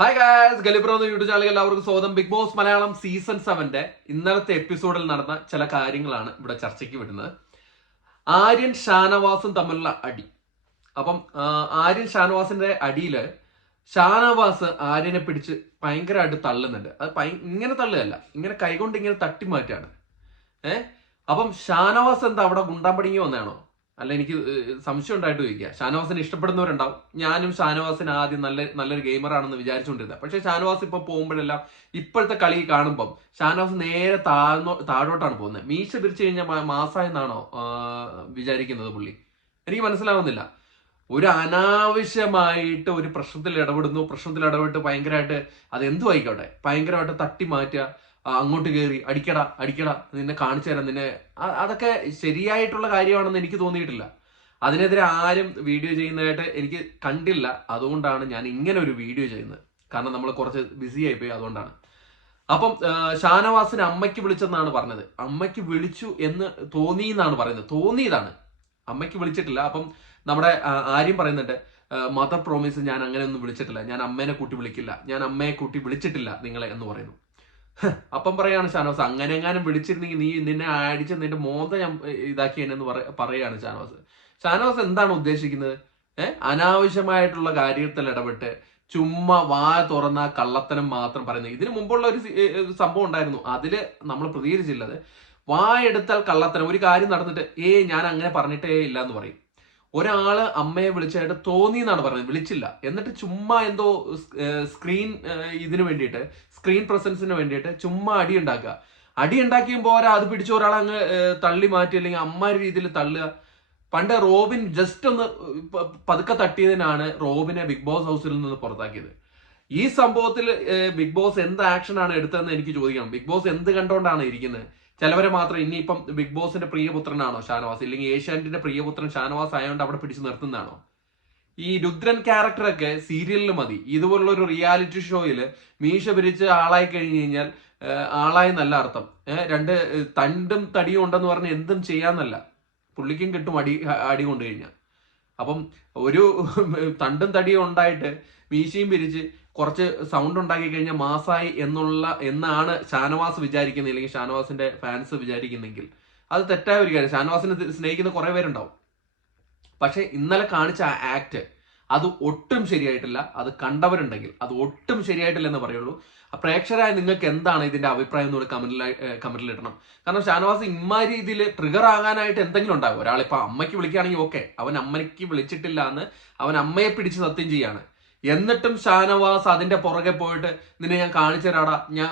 Hi guys, ഗലിബ്രോ എന്ന YouTube ചാനലിൽ എല്ലാവർക്കും സ്വാഗതം. ബിഗ് ബോസ് മലയാളം സീസൺ 7 ഇന്നലത്തെ എപ്പിസോഡിൽ നടന്ന ചില കാര്യങ്ങളാണ് ഇവിടെ ചർച്ചയ്ക്ക് വിടുന്നത്. ആര്യൻ ഷാനവാസും തമ്മിലുള്ള അടി. അപ്പം ആര്യൻ ഷാനവാസിന്റെ അടിയില് ഷാനവാസ് ആര്യനെ പിടിച്ച് ഭയങ്കരമായിട്ട് തള്ളുന്നുണ്ട്. അത് ഇങ്ങനെ തള്ളുകയല്ല, ഇങ്ങനെ കൈകൊണ്ട് ഇങ്ങനെ തട്ടി മാറ്റാണ്. അപ്പം ഷാനവാസ് എന്താ അവിടെ ഗുണ്ടാൻ പടിങ്ങി വന്നതാണോ? അല്ല, എനിക്ക് സംശയം ഉണ്ടായിട്ട് ചോദിക്കുക. ഷാനവാസിനെ ഇഷ്ടപ്പെടുന്നവരുണ്ടാവും. ഞാനും ഷാനവാസിന് ആദ്യം നല്ലൊരു ഗെയിമറാണെന്ന് വിചാരിച്ചുകൊണ്ടിരുന്നത്. പക്ഷെ ഷാനവാസ് ഇപ്പൊ പോകുമ്പോഴെല്ലാം ഇപ്പോഴത്തെ കളി കാണുമ്പം ഷാനവാസ് നേരെ താഴോട്ടാണ് പോകുന്നത്. മീശ പിരിച്ചു കഴിഞ്ഞാൽ മാസായെന്നാണോ വിചാരിക്കുന്നത് പുള്ളി? എനിക്ക് മനസ്സിലാവുന്നില്ല. ഒരു അനാവശ്യമായിട്ട് ഒരു പ്രശ്നത്തിൽ ഇടപെട്ട് ഭയങ്കരമായിട്ട് അതെന്തു ആയിക്കോട്ടെ ഭയങ്കരമായിട്ട് തട്ടി മാറ്റുക, അങ്ങോട്ട് കയറി അടിക്കടാ നിന്നെ കാണിച്ചു തരാം നിന്നെ, അതൊക്കെ ശരിയായിട്ടുള്ള കാര്യമാണെന്ന് എനിക്ക് തോന്നിയിട്ടില്ല. അതിനെതിരെ ആരും വീഡിയോ ചെയ്യുന്നതായിട്ട് എനിക്ക് കണ്ടില്ല. അതുകൊണ്ടാണ് ഞാൻ ഇങ്ങനെ ഒരു വീഡിയോ ചെയ്യുന്നത്. കാരണം നമ്മൾ കുറച്ച് ബിസി ആയിപ്പോയി, അതുകൊണ്ടാണ്. അപ്പം ഷാനവാസിന് അമ്മയ്ക്ക് വിളിച്ചെന്നാണ് പറഞ്ഞത്. അമ്മയ്ക്ക് വിളിച്ചു എന്ന് തോന്നിയെന്നാണ് പറയുന്നത്. തോന്നിയതാണ്, അമ്മയ്ക്ക് വിളിച്ചിട്ടില്ല. അപ്പം നമ്മുടെ ആര്യം പറയുന്നുണ്ട്, മദർ പ്രോമിസ് ഞാൻ അങ്ങനെ ഒന്നും വിളിച്ചിട്ടില്ല, ഞാൻ അമ്മേനെ കൂട്ടി വിളിക്കില്ല, ഞാൻ അമ്മയെ കൂട്ടി വിളിച്ചിട്ടില്ല നിങ്ങളെ എന്ന് പറയുന്നു. അപ്പം പറയാണ് ഷാനവാസ്, അങ്ങനെ എങ്ങാനും വിളിച്ചിരുന്നെങ്കിൽ നിന്നെ അടിച്ച് നിന്റെ മോന്ത ഞാൻ ഇതാക്കിയെന്ന് പറയാണ് ഷാനവാസ്. ഷാനവാസ് എന്താണ് ഉദ്ദേശിക്കുന്നത്? അനാവശ്യമായിട്ടുള്ള കാര്യത്തിൽ ഇടപെട്ട് ചുമ്മാ വായ തുറന്ന കള്ളത്തനം മാത്രം പറയുന്നത്. ഇതിനു മുമ്പുള്ള ഒരു സംഭവം ഉണ്ടായിരുന്നു, അതില് നമ്മൾ പ്രതികരിച്ചില്ലത്. വായെടുത്താൽ കള്ളത്തനം. ഒരു കാര്യം നടന്നിട്ട് ഞാൻ അങ്ങനെ പറഞ്ഞിട്ടേ ഇല്ല എന്ന് പറയും. ഒരാള് അമ്മയെ വിളിച്ചായിട്ട് തോന്നി എന്നാണ് പറയുന്നത്, വിളിച്ചില്ല. എന്നിട്ട് ചുമ്മാ എന്തോ ഇതിനു വേണ്ടിയിട്ട്, സ്ക്രീൻ പ്രസൻസിന് വേണ്ടിയിട്ട് ചുമ്മാ അടി ഉണ്ടാക്കുക. അടി ഉണ്ടാക്കിയും പോരാ, അത് പിടിച്ച ഒരാൾ അങ്ങ് തള്ളി മാറ്റി, അല്ലെങ്കിൽ അമ്മ രീതിയിൽ തള്ളുക. പണ്ട് റോബിൻ ജസ്റ്റ് ഒന്ന് പതുക്കെ തട്ടിയതിനാണ് റോബിനെ ബിഗ് ബോസ് ഹൗസിൽ നിന്ന് പുറത്താക്കിയത്. ഈ സംഭവത്തിൽ ബിഗ് ബോസ് എന്ത് ആക്ഷൻ ആണ് എടുത്തതെന്ന് എനിക്ക് ചോദിക്കണം. ബിഗ് ബോസ് എന്ത് കണ്ടോണ്ടാണ് ഇരിക്കുന്നത്? ചിലവരെ മാത്രം ഇനിയിപ്പം ബിഗ് ബോസിന്റെ പ്രിയപുത്രനാണോ ഷാനവാസ്, ഇല്ലെങ്കിൽ ഏഷ്യാനെറ്റിന്റെ പ്രിയപുത്രൻ ഷാനവാസ് ആയതുകൊണ്ട് അവിടെ പിടിച്ചു നിർത്തുന്നതാണോ? ഈ രുദ്രൻ ക്യാരക്ടറൊക്കെ സീരിയലിൽ മതി. ഇതുപോലുള്ള ഒരു റിയാലിറ്റി ഷോയില് മീശ പിരിച്ച് ആളായി കഴിഞ്ഞു കഴിഞ്ഞാൽ ആളായി നല്ല അർത്ഥം. രണ്ട് തണ്ടും തടിയും ഉണ്ടെന്ന് പറഞ്ഞ് എന്തും ചെയ്യാന്നല്ല, പുള്ളിക്കും കിട്ടും അടി കൊണ്ടു കഴിഞ്ഞാൽ. അപ്പം ഒരു തണ്ടും തടിയും ഉണ്ടായിട്ട് മീശയും പിരിച്ച് കുറച്ച് സൗണ്ട് ഉണ്ടാക്കി കഴിഞ്ഞാൽ മാസായി എന്നാണ് ഷാനവാസ് വിചാരിക്കുന്നത്, അല്ലെങ്കിൽ ഷാനവാസിന്റെ ഫാൻസ് വിചാരിക്കുന്നെങ്കിൽ അത് തെറ്റായ ഒരു കാര്യം. ഷാനവാസിനെ സ്നേഹിക്കുന്ന കുറെ പേരുണ്ടാവും. പക്ഷെ ഇന്നലെ കാണിച്ച ആക്ട് അത് ഒട്ടും ശരിയായിട്ടില്ല. അത് കണ്ടവരുണ്ടെങ്കിൽ അത് ഒട്ടും ശരിയായിട്ടില്ല എന്ന് പറയുള്ളൂ. പ്രേക്ഷകരായ നിങ്ങൾക്ക് എന്താണ് ഇതിന്റെ അഭിപ്രായം എന്നോട് കമന്റിൽ ഇടണം. കാരണം ഷാനവാസ് ഇമ്മാതിരി രീതിയിൽ ട്രിഗർ ആകാനായിട്ട് എന്തെങ്കിലും ഉണ്ടാകും. ഒരാളിപ്പോ അമ്മയ്ക്ക് വിളിക്കുകയാണെങ്കിൽ ഓക്കെ, അവൻ അമ്മയ്ക്ക് വിളിച്ചിട്ടില്ല എന്ന് അവൻ അമ്മയെ പിടിച്ച് സത്യം ചെയ്യാണ്. എന്നിട്ടും ഷാനവാസ് അതിന്റെ പുറകെ പോയിട്ട് നിന്നെ ഞാൻ കാണിച്ചു തരാടാ, ഞാൻ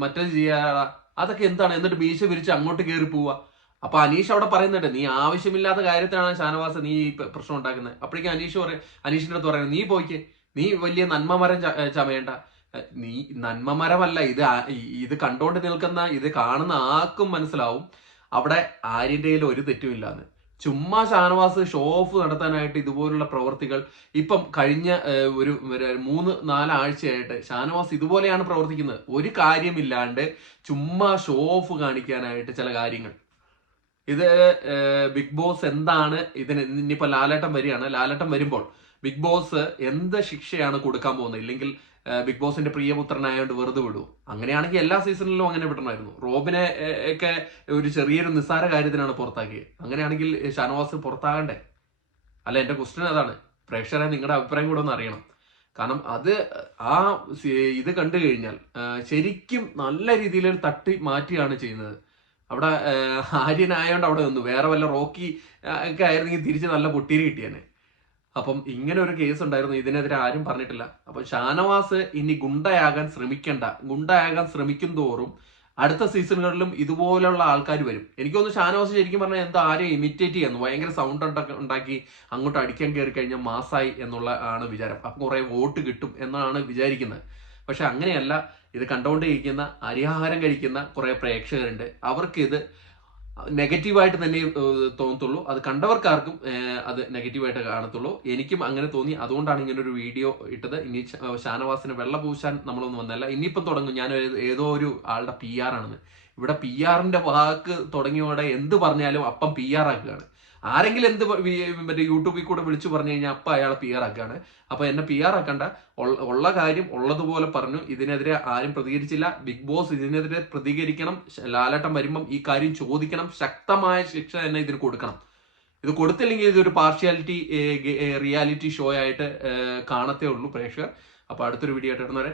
മറ്റേത് ചെയ്യാടാ, അതൊക്കെ എന്താണ്? എന്നിട്ട് മീശ വിരിച്ച് അങ്ങോട്ട് കയറി പോവുക. അപ്പൊ അനീഷ് അവിടെ പറയുന്നുണ്ട്, നീ ആവശ്യമില്ലാത്ത കാര്യത്തിലാണ് ഷാനവാസ് നീ പ്രശ്നം ഉണ്ടാക്കുന്നത്. അപ്പോഴേക്കും അനീഷിന്റെ അടുത്ത് പറയുന്നത്, നീ പോയിക്ക്, നീ വലിയ നന്മമരം ചമയണ്ട. നീ നന്മമരമല്ല ഇത് കണ്ടോണ്ട് നിൽക്കുന്ന, ഇത് കാണുന്ന ആർക്കും മനസ്സിലാവും അവിടെ ആര്യന്റെ ഒരു തെറ്റുമില്ലാന്ന്. ചുമ്മാ ഷാനവാസ് ഷോ ഓഫ് നടത്താനായിട്ട് ഇതുപോലുള്ള പ്രവർത്തികൾ ഇപ്പം കഴിഞ്ഞ ഒരു 3-4 ആഴ്ചയായിട്ട് ഷാനവാസ് ഇതുപോലെയാണ് പ്രവർത്തിക്കുന്നത്. ഒരു കാര്യമില്ലാണ്ട് ചുമ്മാ ഷോ ഓഫ് കാണിക്കാനായിട്ട് ചില കാര്യങ്ങൾ. ഇത് ബിഗ് ബോസ് എന്താണ് ഇതിന്? ഇനിയിപ്പോ ലാലേട്ടൻ വരികയാണ്. ലാലേട്ടൻ വരുമ്പോൾ ബിഗ് ബോസ് എന്ത് ശിക്ഷയാണ് കൊടുക്കാൻ പോകുന്നത്? ഇല്ലെങ്കിൽ ബിഗ് ബോസിന്റെ പ്രിയപുത്രനായോണ്ട് വെറുതെ വിടുവോ? അങ്ങനെയാണെങ്കിൽ എല്ലാ സീസണിലും അങ്ങനെ വിടണമായിരുന്നു. റോബിനെ ഒക്കെ ഒരു ചെറിയൊരു നിസ്സാര കാര്യത്തിനാണ് പുറത്താക്കിയത്. അങ്ങനെയാണെങ്കിൽ ഷാനവാസ് പുറത്താകണ്ടേ? അല്ല, എന്റെ ക്വസ്റ്റ്യൻ അതാണ്. പ്രേക്ഷകരെ നിങ്ങളുടെ അഭിപ്രായം കൂടെ ഒന്ന് അറിയണം. കാരണം അത് ഇത് കണ്ടു കഴിഞ്ഞാൽ ശരിക്കും നല്ല രീതിയിൽ തട്ടി മാറ്റിയാണ് ചെയ്യുന്നത്. അവിടെ ആര്യനായോണ്ട് അവിടെ നിന്നു. വേറെ വല്ല റോക്കി ഒക്കെ ആയിരുന്നെങ്കിൽ തിരിച്ച് നല്ല പൊട്ടീരി കിട്ടിയാനെ. അപ്പം ഇങ്ങനെ ഒരു കേസ് ഉണ്ടായിരുന്നു, ഇതിനെതിരെ ആരും പറഞ്ഞിട്ടില്ല. അപ്പൊ ഷാനവാസ് ഇനി ഗുണ്ടയാകാൻ ശ്രമിക്കണ്ട. ഗുണ്ടയാകാൻ ശ്രമിക്കും തോറും അടുത്ത സീസണുകളിലും ഇതുപോലുള്ള ആൾക്കാർ വരും. എനിക്ക് തോന്നുന്നു ഷാനവാസ് ശരിക്കും പറഞ്ഞാൽ എന്താ ആരെയും ഇമിറ്റേറ്റ് ചെയ്യുന്നു. ഭയങ്കര സൗണ്ട് ഉണ്ടാക്കി അങ്ങോട്ട് അടിക്കാൻ കയറി കഴിഞ്ഞാൽ മാസായി എന്നുള്ള ആണ് വിചാരം. അപ്പൊ കുറെ വോട്ട് കിട്ടും എന്നാണ് വിചാരിക്കുന്നത്. പക്ഷെ അങ്ങനെയല്ല. ഇത് കണ്ടുകൊണ്ടിരിക്കുന്ന, അരിയാഹാരം കഴിക്കുന്ന കുറെ പ്രേക്ഷകരുണ്ട്. അവർക്ക് ഇത് നെഗറ്റീവായിട്ട് തന്നെ തോന്നത്തുള്ളൂ. അത് കണ്ടവർക്കാർക്കും അത് നെഗറ്റീവായിട്ട് കാണത്തുള്ളൂ. എനിക്കും അങ്ങനെ തോന്നി. അതുകൊണ്ടാണ് ഇങ്ങനെ ഒരു വീഡിയോ ഇട്ടത്. ഇനി ഷാനവാസിന് വെള്ള പൂശാൻ നമ്മളൊന്നും വന്നല്ല. ഇനിയിപ്പം തുടങ്ങും ഞാൻ ഏതോ ഒരു ആളുടെ PR ആണെന്ന്. ഇവിടെ PR-ന്റെ വാക്ക് തുടങ്ങിയോടെ എന്ത് പറഞ്ഞാലും അപ്പം PR ആക്കുകയാണ്. ആരെങ്കിലും മറ്റേ യൂട്യൂബിൽ കൂടെ വിളിച്ചു പറഞ്ഞു കഴിഞ്ഞാൽ അപ്പൊ അയാളെ PR ആക്കാണ്. അപ്പൊ എന്നെ PR ആക്കണ്ട, ഉള്ള കാര്യം ഉള്ളതുപോലെ പറഞ്ഞു. ഇതിനെതിരെ ആരും പ്രതികരിച്ചില്ല. ബിഗ് ബോസ് ഇതിനെതിരെ പ്രതികരിക്കണം. ലാലേട്ടൻ വരുമ്പം ഈ കാര്യം ചോദിക്കണം. ശക്തമായ ശിക്ഷ തന്നെ ഇതിന് കൊടുക്കണം. ഇത് കൊടുത്തില്ലെങ്കിൽ ഇതൊരു പാർഷ്യാലിറ്റി റിയാലിറ്റി ഷോ ആയിട്ട് കാണത്തേ ഉള്ളൂ പ്രേക്ഷകർ. അപ്പൊ അടുത്തൊരു വീഡിയോ ആയിട്ട് വരുന്നവരെ